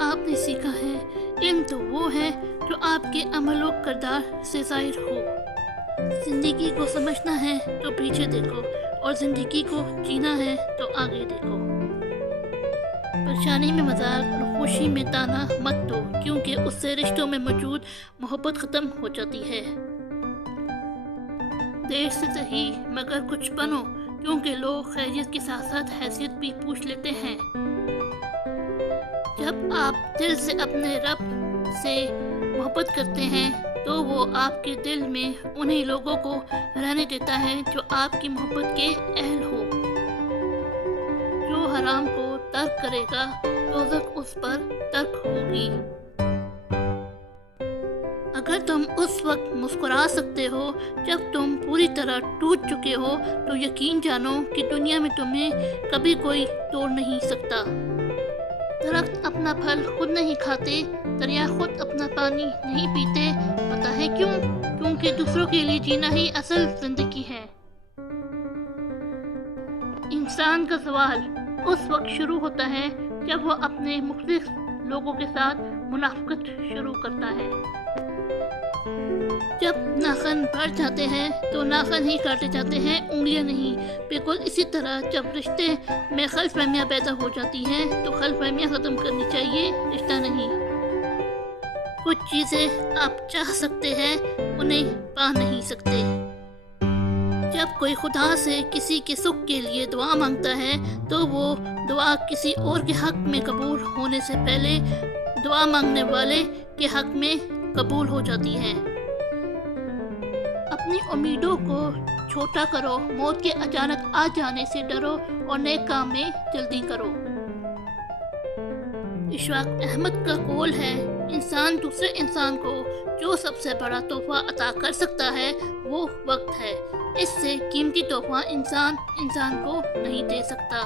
آپ نے سیکھا ہے۔ علم تو وہ ہے جو آپ کے عمل و کردار سے ظاہر ہو۔ زندگی کو سمجھنا ہے تو پیچھے دیکھو، اور زندگی کو جینا ہے تو آگے دیکھو۔ پریشانی میں مذاق اور خوشی میں تانا مت دو، کیونکہ اس سے رشتوں میں موجود محبت ختم ہو جاتی ہے۔ دیر سے صحیح مگر کچھ بنو، کیونکہ لوگ خیریت کے ساتھ ساتھ حیثیت بھی پوچھ لیتے ہیں۔ جب آپ دل سے اپنے رب سے محبت کرتے ہیں تو وہ آپ کے دل میں انہی لوگوں کو رہنے دیتا ہے جو آپ کی محبت کے اہل ہو۔ جو حرام کو ترک کرے گا دوزخ اس پر ترک ہوگی۔ اگر تم اس وقت مسکرا سکتے ہو جب تم پوری طرح ٹوٹ چکے ہو تو یقین جانو کہ دنیا میں تمہیں کبھی کوئی توڑ نہیں سکتا۔ درخت اپنا پھل خود نہیں کھاتے، دریا خود اپنا پانی نہیں پیتے، پتہ ہے کیوں؟ کیونکہ دوسروں کے لیے جینا ہی اصل زندگی ہے۔ انسان کا زوال اس وقت شروع ہوتا ہے جب وہ اپنے مخلص لوگوں کے ساتھ منافقت شروع کرتا ہے۔ جب ناخن بڑھ جاتے ہیں تو ناخن ہی کاٹے جاتے ہیں، انگلیاں نہیں۔ بالکل اسی طرح جب رشتے میں غلط فہمیاں پیدا ہو جاتی ہیں تو غلط فہمیاں ختم کرنی چاہیے، رشتہ نہیں۔ کچھ چیزیں آپ چاہ سکتے ہیں، انہیں پا نہیں سکتے۔ جب کوئی خدا سے کسی کے سکھ کے لیے دعا مانگتا ہے تو وہ دعا کسی اور کے حق میں قبول ہونے سے پہلے دعا مانگنے والے کے حق میں قبول ہو جاتی ہے۔ اپنی امیدوں کو چھوٹا کرو، موت کے اچانک آ جانے سے ڈرو اور نیک کام میں جلدی کرو۔ اشفاق احمد کا قول ہے، انسان دوسرے انسان کو جو سب سے بڑا تحفہ عطا کر سکتا ہے وہ وقت ہے، اس سے قیمتی تحفہ انسان کو نہیں دے سکتا۔